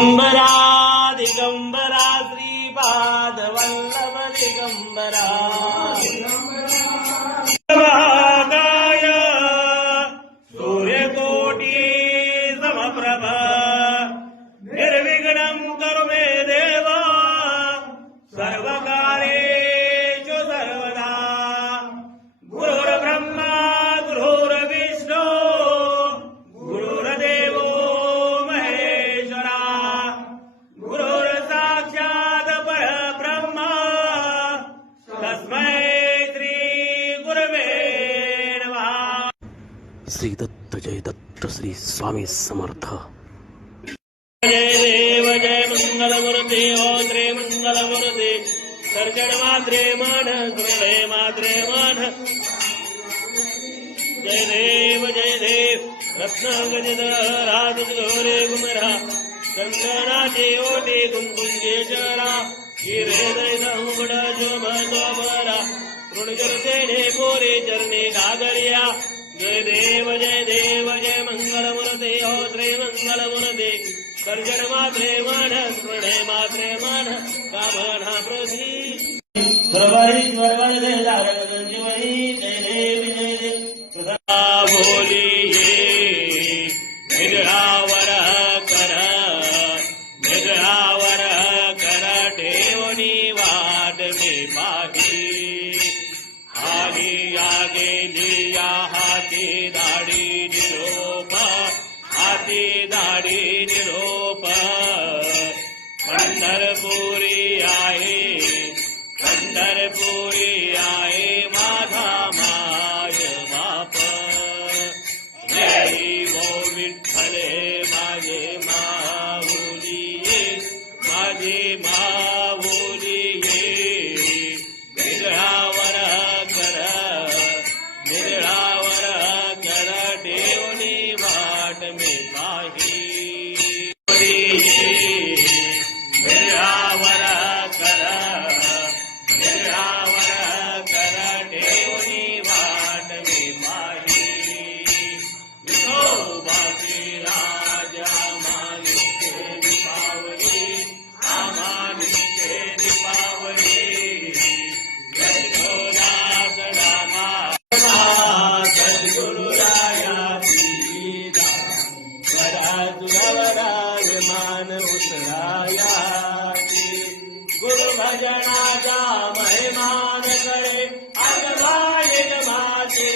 दिगंबरा दिगंबरा श्रीपाद वल्लभ दिगंबरा महाकाय सूर्यकोटि समप्रभ निर्विघ्नं कुरु मे देव सर्वकार्येषु सर्वदा गुरुर्ब्रह्मा गुरुर्विष्णु गुरुर्देवो महेश्वरा गुरुर्साक्षात् परब्रह्म तस्मै श्री गुरवे नमः। श्री दत्त जय दत्त श्री स्वामी समर्थ। जय देव जय मंगलमूर्ती हो श्री मंगलमूर्ती सर्जन मात्रे मन हृदय मात्रे मन। जय देव रत्न गजधरा घोरे गुमरा चंदनाचे ओटे कुंकुंजे चरा हिरे दयमुगड शोभ शोभरा ऋणजलसेने पोरे चरणे गागरिया। जय देव जय मंगलमूर्ती हो श्री मंगलमूर्ती सर्जन मात्रे मन हृदय मात्रे मन कामना प्रधी सर्वरी जीवनी। जय देव सदा बोलिए निद्रावर कर निद्रावर कर ठेवणी वाट में पाही आगे आगे लिया हाथी दाढी निरोप हाथी दाढी निरोप पंढरपुरी आहे माझा माय बाप। जय गो विठ्ठले माझे माऊली माझे माऊली निरावर कर ठेवणी वाट में पाही निरावर कर ठेवणी वाट में पाही। विठोबाची राजा मालिके दीपावली आमालिके दीपावली सद्गुरुदास रामा सद्गुरुरायाची वराज मान उतरायाची गुरु भजनाचा महिमान करे अगवाय जमाचे।